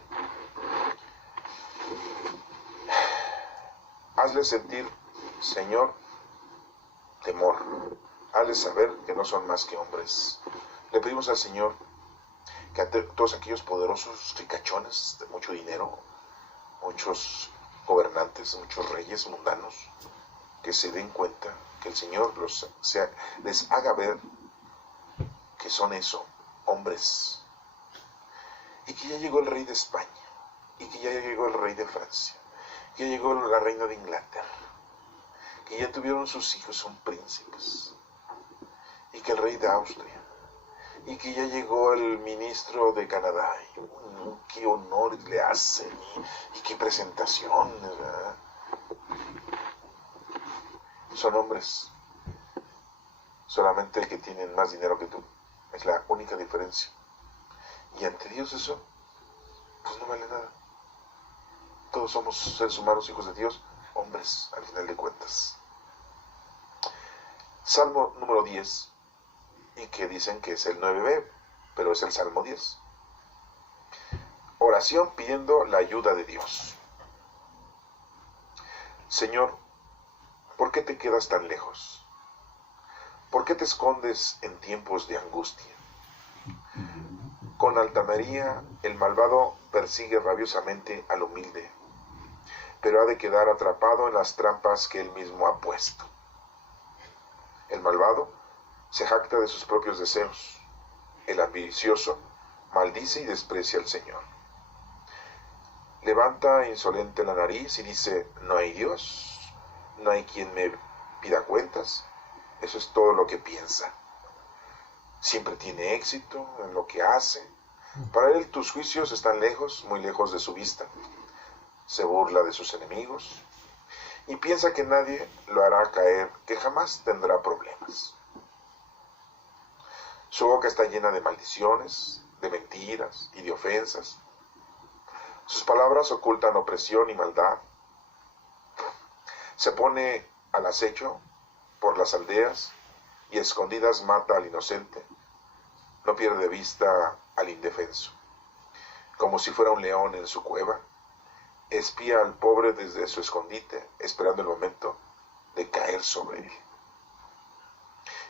Hazle sentir, Señor, temor. Hazle saber que no son más que hombres. Le pedimos al Señor que a todos aquellos poderosos ricachones de mucho dinero, muchos gobernantes, muchos reyes mundanos, que se den cuenta, que el Señor les haga ver que son eso, hombres, y que ya llegó el rey de España, y que ya llegó el rey de Francia, que ya llegó la reina de Inglaterra, que ya tuvieron sus hijos, son príncipes, y que el rey de Austria, y que ya llegó el ministro de Canadá, y qué honores le hacen, y qué presentaciones, ¿verdad? Son hombres, solamente que tienen más dinero que tú, es la única diferencia. Y ante Dios eso, pues no vale nada. Todos somos seres humanos, hijos de Dios, hombres, al final de cuentas. Salmo número 10, y que dicen que es el 9b, pero es el Salmo 10. Oración pidiendo la ayuda de Dios. Señor, ¿por qué te quedas tan lejos? ¿Por qué te escondes en tiempos de angustia? Con altanería el malvado persigue rabiosamente al humilde, pero ha de quedar atrapado en las trampas que él mismo ha puesto. El malvado se jacta de sus propios deseos. El ambicioso maldice y desprecia al Señor. Levanta insolente la nariz y dice, no hay Dios, no hay quien me pida cuentas. Eso es todo lo que piensa. Siempre tiene éxito en lo que hace. Para él tus juicios están lejos, muy lejos de su vista. Se burla de sus enemigos y piensa que nadie lo hará caer, que jamás tendrá problemas. Su boca está llena de maldiciones, de mentiras y de ofensas. Sus palabras ocultan opresión y maldad. Se pone al acecho por las aldeas y a escondidas mata al inocente. No pierde de vista al indefenso. Como si fuera un león en su cueva, espía al pobre desde su escondite, esperando el momento de caer sobre él.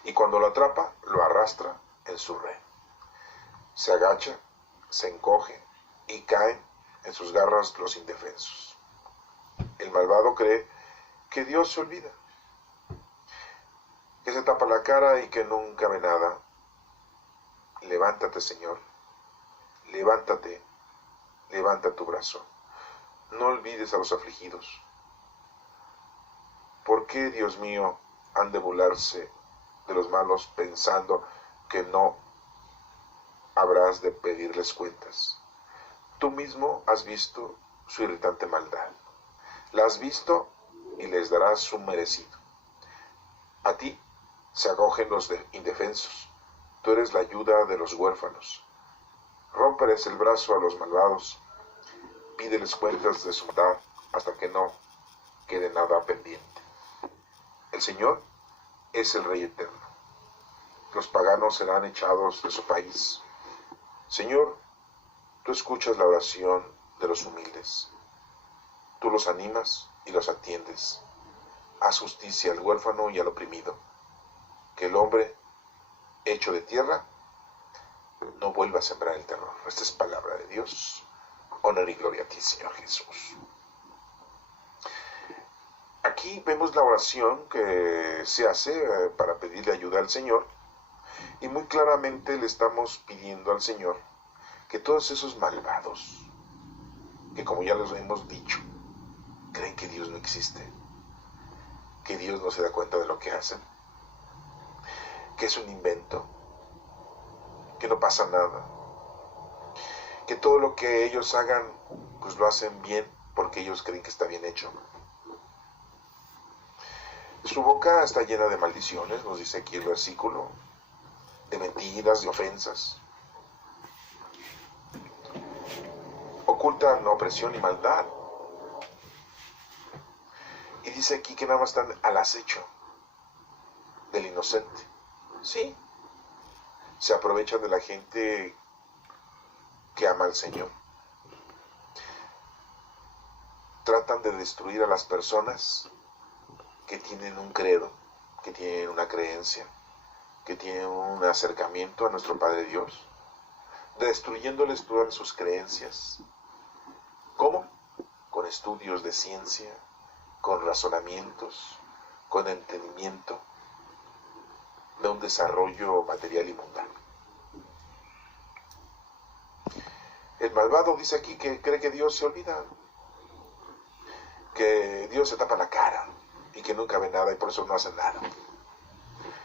Y cuando lo atrapa, lo arrastra en su red. Se agacha, se encoge y caen en sus garras los indefensos. El malvado cree que Dios se olvida, que se tapa la cara y que nunca ve nada. Levántate, Señor, levántate, levanta tu brazo. No olvides a los afligidos. ¿Por qué, Dios mío, han de burlarse de los malos pensando que no habrás de pedirles cuentas? Tú mismo has visto su irritante maldad. La has visto y les darás su merecido. A ti se acogen los indefensos. Tú eres la ayuda de los huérfanos. Rómpeles el brazo a los malvados. Pídeles cuentas de su maldad hasta que no quede nada pendiente. El Señor es el Rey eterno. Los paganos serán echados de su país. Señor, tú escuchas la oración de los humildes. Tú los animas y los atiendes. Haz justicia al huérfano y al oprimido. Que el hombre hecho de tierra no vuelva a sembrar el terror. Esta es palabra de Dios. Honor y gloria a ti, Señor Jesús. Aquí vemos la oración que se hace para pedirle ayuda al Señor, y muy claramente le estamos pidiendo al Señor que todos esos malvados, que como ya les hemos dicho, creen que Dios no existe, que Dios no se da cuenta de lo que hacen, que es un invento, que no pasa nada, que todo lo que ellos hagan, pues lo hacen bien porque ellos creen que está bien hecho. Su boca está llena de maldiciones, nos dice aquí el versículo, de mentiras, de ofensas. Ocultan opresión y maldad. Y dice aquí que nada más están al acecho del inocente. Sí, se aprovechan de la gente que ama al Señor. Tratan de destruir a las personas que tienen un credo, que tienen una creencia, que tienen un acercamiento a nuestro Padre Dios, destruyéndoles todas sus creencias. ¿Cómo? Con estudios de ciencia, con razonamientos, con entendimiento de un desarrollo material y mundano. El malvado dice aquí que cree que Dios se olvida, que Dios se tapa la cara y que nunca ve nada y por eso no hace nada.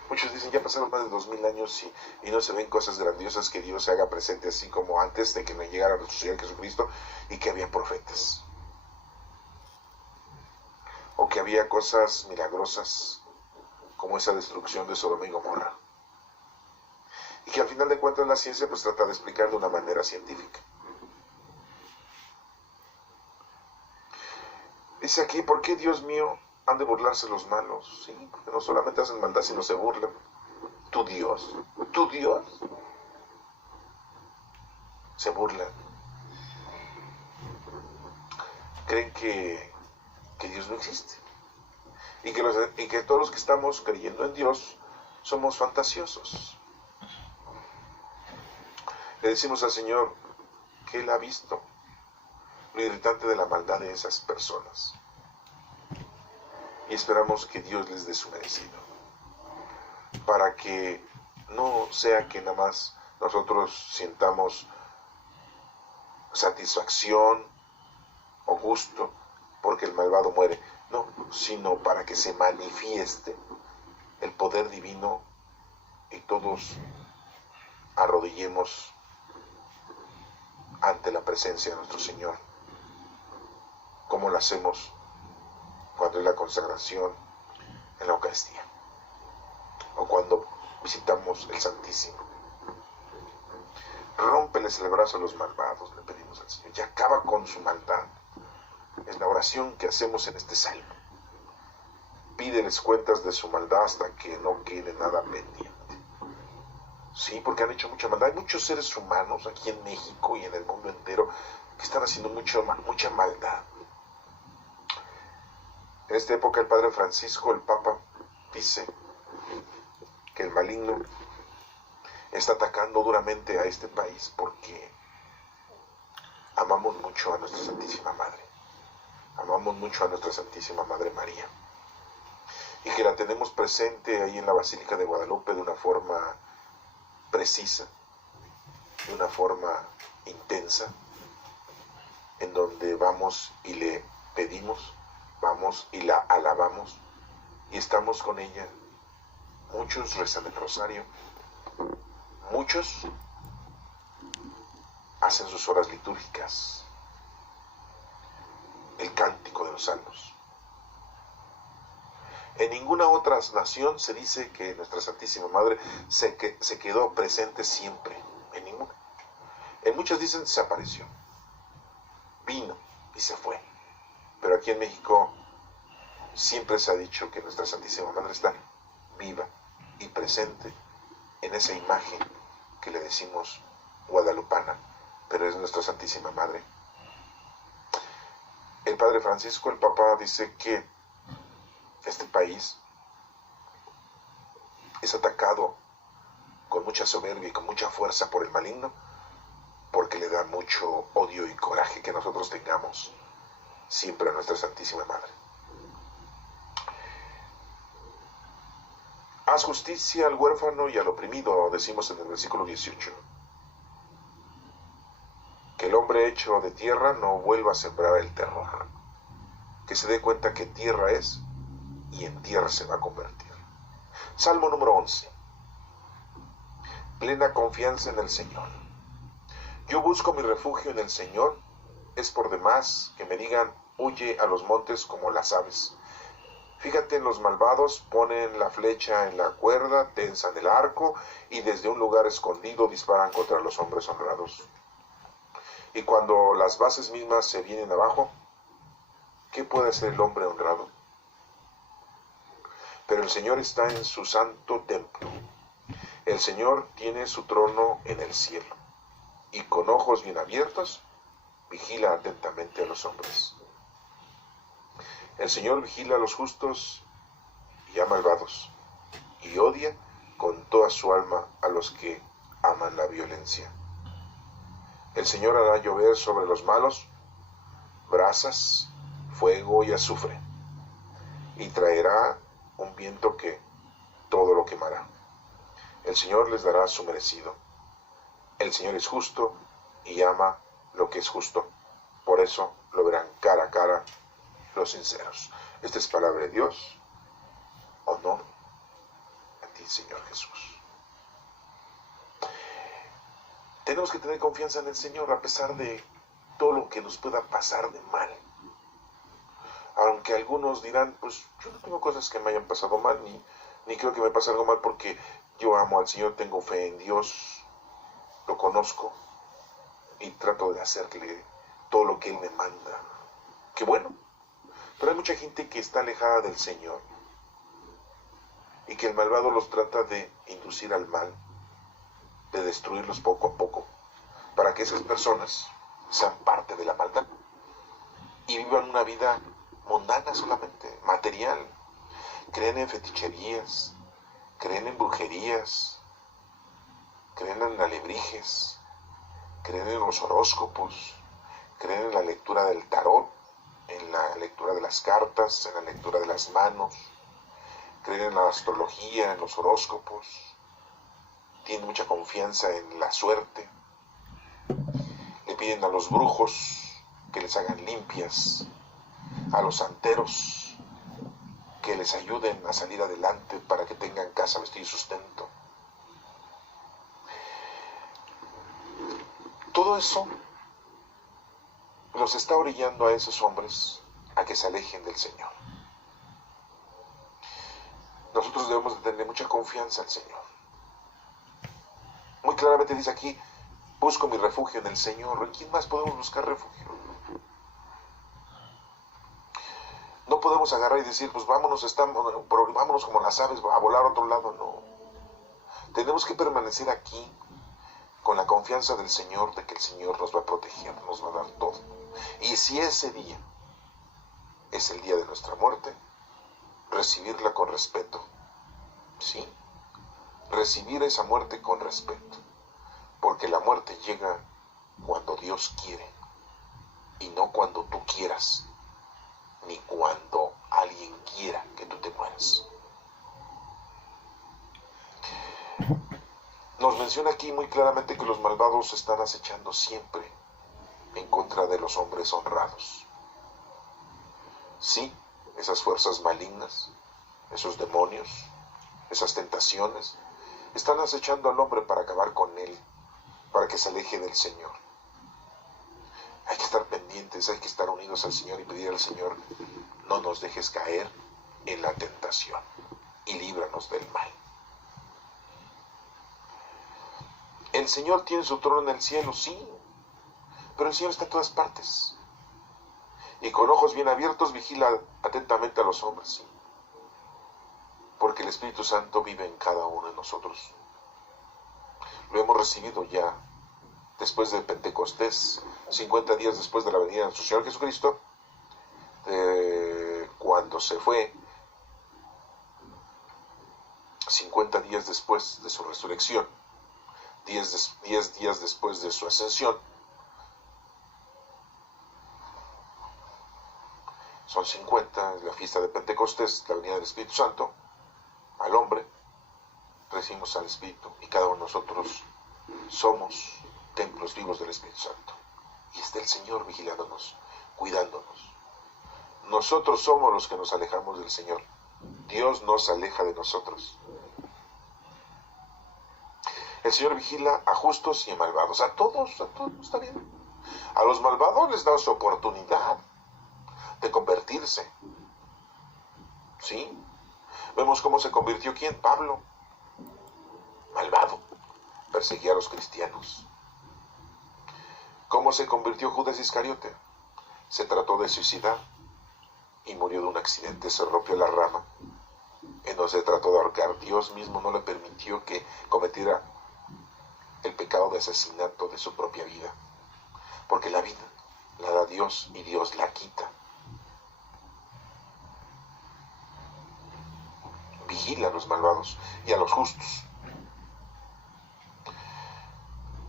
Muchos dicen, ya pasaron más de 2000 años y no se ven cosas grandiosas que Dios se haga presente así como antes de que no llegara nuestro Señor Jesucristo y que había profetas. O que había cosas milagrosas como esa destrucción de Sodoma y Gomorra. Y que al final de cuentas la ciencia pues trata de explicar de una manera científica. Dice aquí, ¿por qué, Dios mío, han de burlarse los malos? Sí, porque no solamente hacen maldad, sino se burlan. Tu Dios, se burlan. Creen que Dios no existe. Y que todos los que estamos creyendo en Dios somos fantasiosos. Le decimos al Señor que Él ha visto lo irritante de la maldad de esas personas. Y esperamos que Dios les dé su merecido. Para que no sea que nada más nosotros sientamos satisfacción o gusto porque el malvado muere. No, sino para que se manifieste el poder divino y todos arrodillemos ante la presencia de nuestro Señor, como lo hacemos cuando es la consagración en la Eucaristía, o cuando visitamos el Santísimo. Rómpeles el brazo a los malvados, le pedimos al Señor, y acaba con su maldad. Es la oración que hacemos en este salmo. Pídeles cuentas de su maldad hasta que no quede nada pendiente. Sí, porque han hecho mucha maldad. Hay muchos seres humanos aquí en México y en el mundo entero que están haciendo mucha maldad. En esta época el Padre Francisco, el Papa, dice que el maligno está atacando duramente a este país porque amamos mucho a nuestra Santísima Madre. Amamos mucho a nuestra Santísima Madre María. Y que la tenemos presente ahí en la Basílica de Guadalupe de una forma precisa, de una forma intensa, en donde vamos y le pedimos, vamos y la alabamos, y estamos con ella. Muchos rezan el rosario, muchos hacen sus horas litúrgicas, el cántico de los salmos. En ninguna otra nación se dice que nuestra Santísima Madre se quedó presente siempre, en ninguna. En muchas dicen desapareció, vino y se fue. Pero aquí en México siempre se ha dicho que nuestra Santísima Madre está viva y presente en esa imagen que le decimos guadalupana, pero es nuestra Santísima Madre. El Padre Francisco, el Papa, dice que este país es atacado con mucha soberbia y con mucha fuerza por el maligno, porque le da mucho odio y coraje que nosotros tengamos siempre a nuestra Santísima Madre. Haz justicia al huérfano y al oprimido, decimos en el versículo 18. Que el hombre hecho de tierra no vuelva a sembrar el terror. Que se dé cuenta que tierra es y en tierra se va a convertir. Salmo número 11. Plena confianza en el Señor. Yo busco mi refugio en el Señor. Es por demás que me digan, huye a los montes como las aves. Fíjate, los malvados ponen la flecha en la cuerda, tensan el arco y desde un lugar escondido disparan contra los hombres honrados. Y cuando las bases mismas se vienen abajo, ¿qué puede hacer el hombre honrado? Pero el Señor está en su santo templo. El Señor tiene su trono en el cielo, y con ojos bien abiertos vigila atentamente a los hombres. El Señor vigila a los justos y a malvados, y odia con toda su alma a los que aman la violencia. El Señor hará llover sobre los malos brasas, fuego y azufre, y traerá un viento que todo lo quemará. El Señor les dará su merecido. El Señor es justo y ama lo que es justo. Por eso lo verán cara a cara los sinceros. Esta es palabra de Dios. Honor a ti, Señor Jesús. Tenemos que tener confianza en el Señor a pesar de todo lo que nos pueda pasar de mal. Aunque algunos dirán, pues yo no tengo cosas que me hayan pasado mal, ni creo que me pase algo mal porque yo amo al Señor, tengo fe en Dios, lo conozco y trato de hacerle todo lo que Él me manda. Qué bueno. Pero hay mucha gente que está alejada del Señor y que el malvado los trata de inducir al mal, de destruirlos poco a poco, para que esas personas sean parte de la maldad y vivan una vida mundana solamente, material. Creen en feticherías, creen en brujerías, creen en alebrijes, creen en los horóscopos, creen en la lectura del tarot, en la lectura de las cartas, en la lectura de las manos, creen en la astrología, en los horóscopos, tienen mucha confianza en la suerte, le piden a los brujos que les hagan limpias, a los santeros que les ayuden a salir adelante para que tengan casa, vestido y sustento. Todo eso los está orillando a esos hombres a que se alejen del Señor. Nosotros debemos de tener mucha confianza al Señor. Muy claramente dice aquí, busco mi refugio en el Señor. ¿En quién más podemos buscar refugio? No podemos agarrar y decir, pues vámonos como las aves a volar a otro lado. No. Tenemos que permanecer aquí con la confianza del Señor, de que el Señor nos va a proteger, nos va a dar todo. Y si ese día es el día de nuestra muerte, recibirla con respeto. ¿Sí? Recibir esa muerte con respeto. Porque la muerte llega cuando Dios quiere y no cuando tú quieras, ni cuando alguien quiera que tú te mueras. Nos menciona aquí muy claramente que los malvados están acechando siempre en contra de los hombres honrados. Sí, esas fuerzas malignas, esos demonios, esas tentaciones, están acechando al hombre para acabar con él, para que se aleje del Señor. Hay que estar pendientes, hay que estar unidos al Señor y pedir al Señor, no nos dejes caer en la tentación y líbranos del mal. El Señor tiene su trono en el cielo, sí, pero el Señor está en todas partes. Y con ojos bien abiertos vigila atentamente a los hombres, sí. Porque el Espíritu Santo vive en cada uno de nosotros. Lo hemos recibido ya después de Pentecostés, 50 días después de la venida de nuestro Señor Jesucristo, cuando se fue, 50 días después de su resurrección, 10 días después de su ascensión. Son 50, la fiesta de Pentecostés, la venida del Espíritu Santo, al hombre, recibimos al Espíritu, y cada uno de nosotros somos templos vivos del Espíritu Santo. Y está el Señor vigilándonos, cuidándonos. Nosotros somos los que nos alejamos del Señor. Dios nos aleja de nosotros. El Señor vigila a justos y a malvados. A todos, está bien. A los malvados les da su oportunidad de convertirse. ¿sí? Vemos cómo se convirtió ¿quién? Pablo, malvado, perseguía a los cristianos. ¿Cómo se convirtió Judas Iscariote? Se trató de suicidar y murió de un accidente, se rompió la rama. No se trató de ahorcar. Dios mismo no le permitió que cometiera el pecado de asesinato de su propia vida, porque la vida la da Dios y Dios la quita. Vigila a los malvados y a los justos.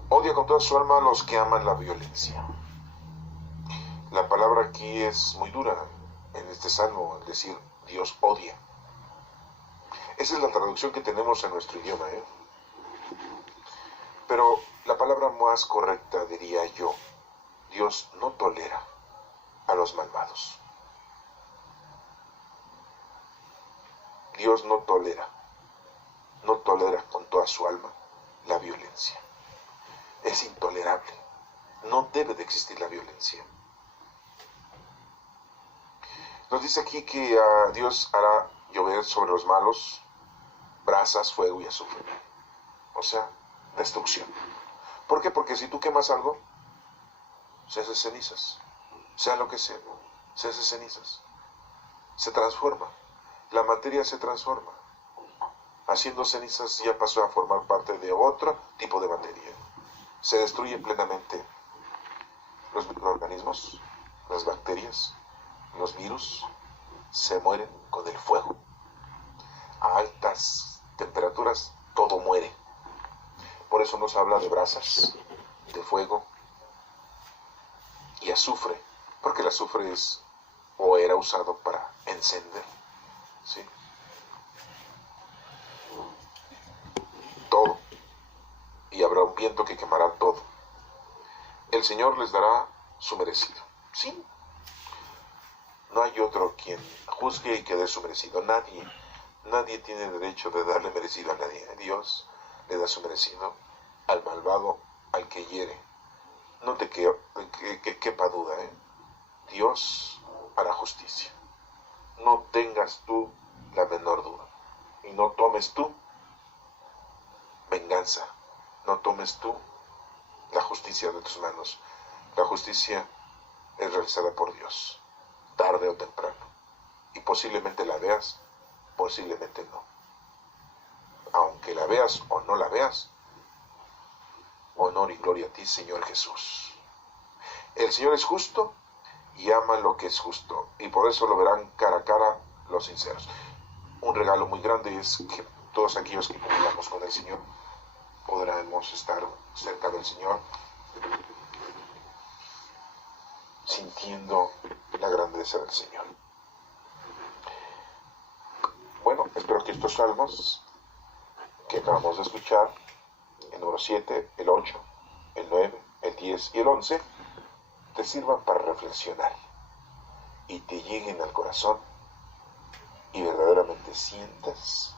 Odia con toda su alma a los que aman la violencia. La palabra aquí es muy dura en este salmo, es decir, Dios odia. Esa es la traducción que tenemos en nuestro idioma, Pero la palabra más correcta diría yo, Dios no tolera a los malvados. Dios no tolera con toda su alma la violencia. Es intolerable. No debe de existir la violencia. Nos dice aquí que Dios hará llover sobre los malos brasas, fuego y azufre. O sea, destrucción. ¿Por qué? Porque si tú quemas algo, se hace cenizas. Sea lo que sea, se hace cenizas. Se transforma. La materia se transforma. Haciendo cenizas ya pasó a formar parte de otro tipo de materia. Se destruye plenamente los microorganismos, las bacterias, los virus, se mueren con el fuego. A altas temperaturas todo muere. Por eso nos habla de brasas, de fuego y azufre, porque el azufre es o era usado para encender, ¿sí? Todo. Y habrá un viento que quemará todo. El Señor les dará su merecido. Sí. No hay otro quien juzgue y que dé su merecido. Nadie tiene derecho de darle merecido a nadie. Dios le da su merecido al malvado, al que hiere. No te quepa duda, Dios hará justicia. No tengas tú la menor duda. Y no tomes tú venganza. No tomes tú la justicia de tus manos. La justicia es realizada por Dios, tarde o temprano. Y posiblemente la veas, posiblemente no. Aunque la veas o no la veas, honor y gloria a ti, Señor Jesús. El Señor es justo y ama lo que es justo, y por eso lo verán cara a cara los sinceros. Un regalo muy grande es que todos aquellos que convivamos con el Señor podremos estar cerca del Señor, sintiendo la grandeza del Señor. Bueno, espero que estos salmos que acabamos de escuchar, el número 7, el 8, el 9, el 10 y el 11, te sirvan para reflexionar y te lleguen al corazón y verdaderamente sientas